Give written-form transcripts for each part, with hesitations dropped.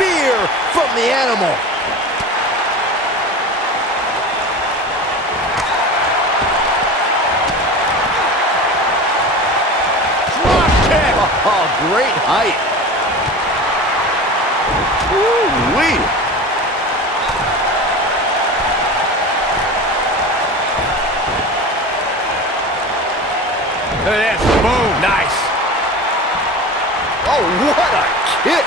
spear from the animal. Drop kick. Oh, great height. Ooh-wee. Look at this. Boom. Nice. Oh, what a kick.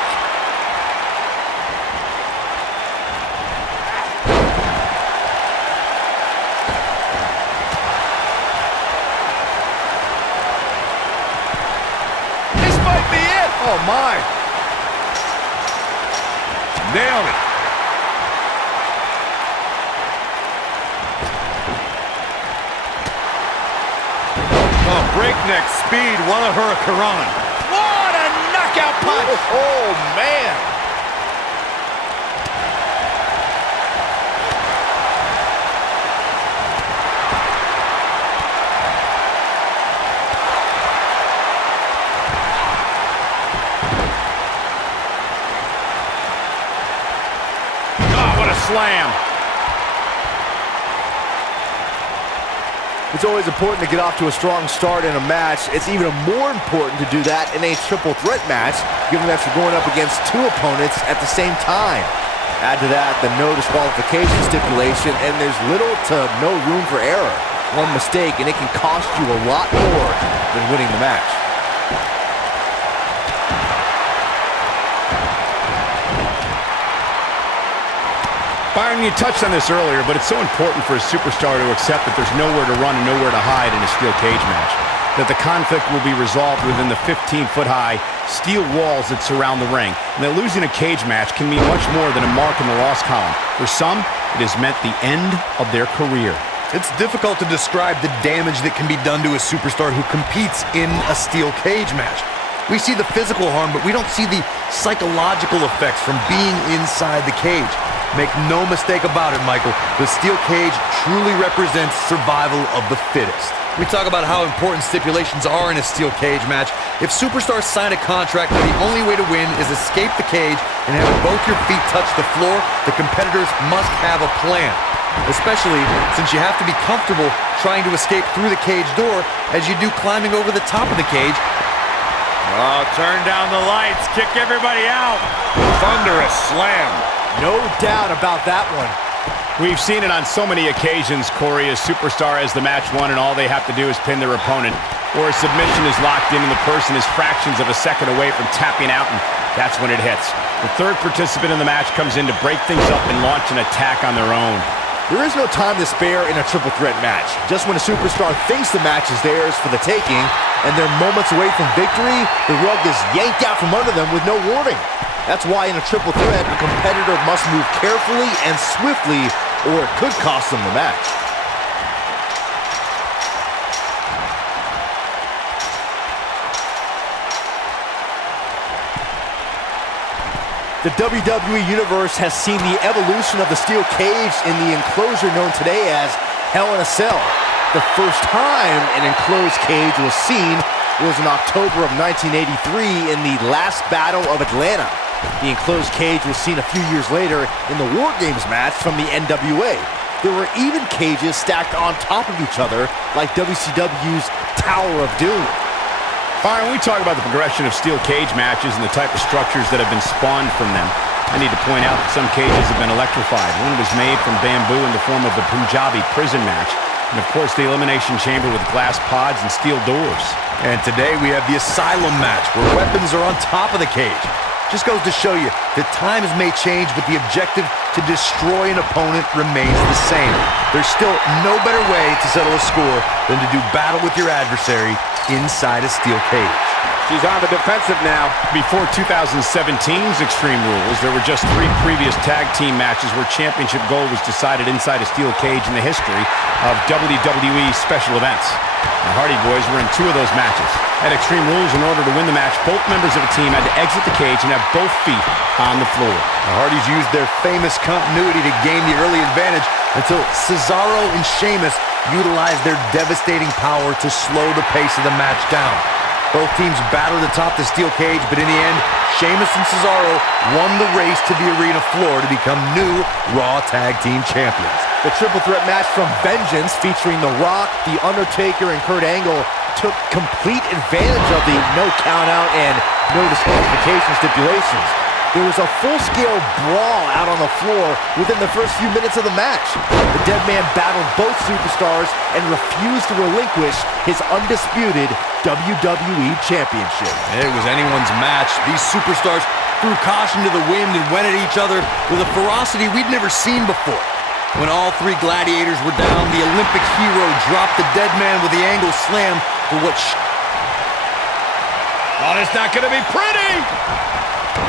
This might be it. Oh, my. Nailed it. Oh, breakneck speed. What a hurricane. What a knockout punch. Oh, man. Oh, what a slam. It's always important to get off to a strong start in a match. It's even more important to do that in a triple threat match, given that you're going up against two opponents at the same time. Add to that the no disqualification stipulation, and there's little to no room for error. One mistake, and it can cost you a lot more than winning the match. Byron, you touched on this earlier, but it's so important for a superstar to accept that there's nowhere to run and nowhere to hide in a steel cage match. That the conflict will be resolved within the 15-foot-high steel walls that surround the ring. And that losing a cage match can mean much more than a mark in the loss column. For some, it has meant the end of their career. It's difficult to describe the damage that can be done to a superstar who competes in a steel cage match. We see the physical harm, but we don't see the psychological effects from being inside the cage. Make no mistake about it, Michael, the steel cage truly represents survival of the fittest. We talk about how important stipulations are in a steel cage match. If superstars sign a contract where the only way to win is escape the cage and have both your feet touch the floor, the competitors must have a plan. Especially since you have to be comfortable trying to escape through the cage door as you do climbing over the top of the cage. Oh, turn down the lights, kick everybody out. Thunderous slam. No doubt about that one. We've seen it on so many occasions, Corey. A superstar has the match won and all they have to do is pin their opponent. Or a submission is locked in and the person is fractions of a second away from tapping out, and that's when it hits. The third participant in the match comes in to break things up and launch an attack on their own. There is no time to spare in a triple threat match. Just when a superstar thinks the match is theirs for the taking and they're moments away from victory, the rug is yanked out from under them with no warning. That's why in a triple threat, a competitor must move carefully and swiftly, or it could cost them the match. The WWE Universe has seen the evolution of the steel cage in the enclosure known today as Hell in a Cell. The first time an enclosed cage was seen was in October of 1983 in the last Battle of Atlanta. The enclosed cage was seen a few years later in the War Games match from the NWA. There were even cages stacked on top of each other like WCW's Tower of Doom. Byron, we talk about the progression of steel cage matches and the type of structures that have been spawned from them. I need to point out that some cages have been electrified. One was made from bamboo in the form of the Punjabi prison match. And of course, the Elimination Chamber with glass pods and steel doors. And today we have the Asylum match, where weapons are on top of the cage. Just goes to show you that times may change, but the objective to destroy an opponent remains the same. There's still no better way to settle a score than to do battle with your adversary inside a steel cage. She's on the defensive now. Before 2017's Extreme Rules, there were just 3 previous tag team matches where championship gold was decided inside a steel cage in the history of WWE special events. The Hardy Boys were in 2 of those matches. At Extreme Rules, in order to win the match, both members of a team had to exit the cage and have both feet on the floor. The Hardys used their famous continuity to gain the early advantage until Cesaro and Sheamus utilized their devastating power to slow the pace of the match down. Both teams battled atop the steel cage, but in the end, Sheamus and Cesaro won the race to the arena floor to become new Raw Tag Team Champions. The triple threat match from Vengeance featuring The Rock, The Undertaker, and Kurt Angle took complete advantage of the no countout and no disqualification stipulations. There was a full-scale brawl out on the floor within the first few minutes of the match. The Dead Man battled both superstars and refused to relinquish his undisputed WWE Championship. It was anyone's match. These superstars threw caution to the wind and went at each other with a ferocity we'd never seen before. When all three gladiators were down, the Olympic hero dropped the Dead Man with the angle slam for what Oh, it's not going to be pretty!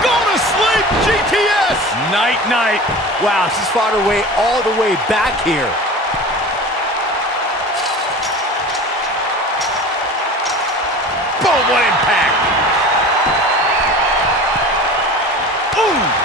Go to sleep, GTS! Night, night. Wow, she's fought her way all the way back here. Boom, what impact! Ooh!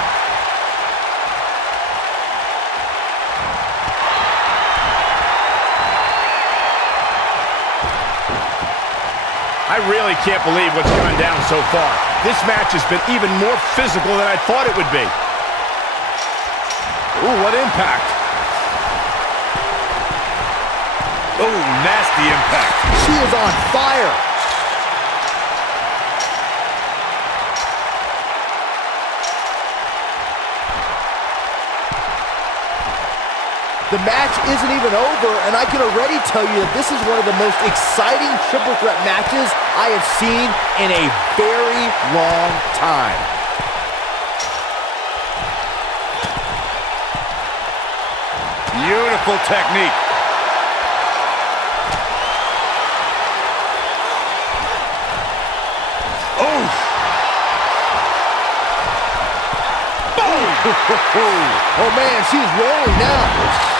I really can't believe what's gone down so far. This match has been even more physical than I thought it would be. Ooh, what impact. Oh, nasty impact. She is on fire. The match isn't even over, and I can already tell you that this is one of the most exciting triple threat matches I have seen in a very long time. Beautiful technique. Oh! Boom! Oh man, she's rolling now.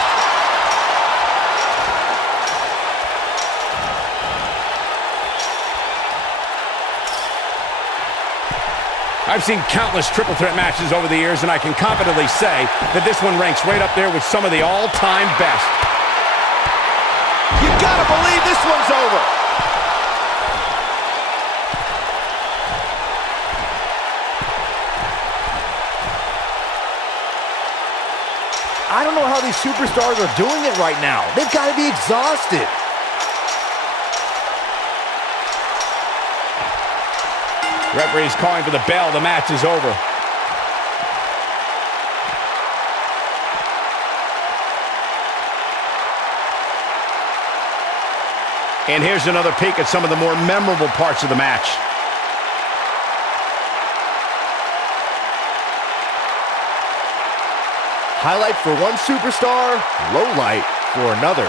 I've seen countless triple threat matches over the years, and I can confidently say that this one ranks right up there with some of the all-time best. You gotta believe this one's over. I don't know how these superstars are doing it right now. They've got to be exhausted. Referee's calling for the bell. The match is over. And here's another peek at some of the more memorable parts of the match. Highlight for one superstar, low light for another.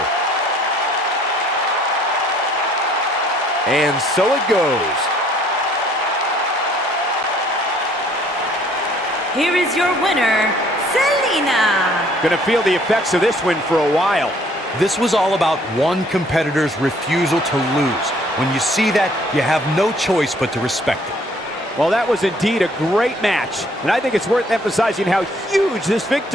And so it goes. Here is your winner, Serena. Gonna feel the effects of this win for a while. This was all about one competitor's refusal to lose. When you see that, you have no choice but to respect it. Well, that was indeed a great match, and I think it's worth emphasizing how huge this victory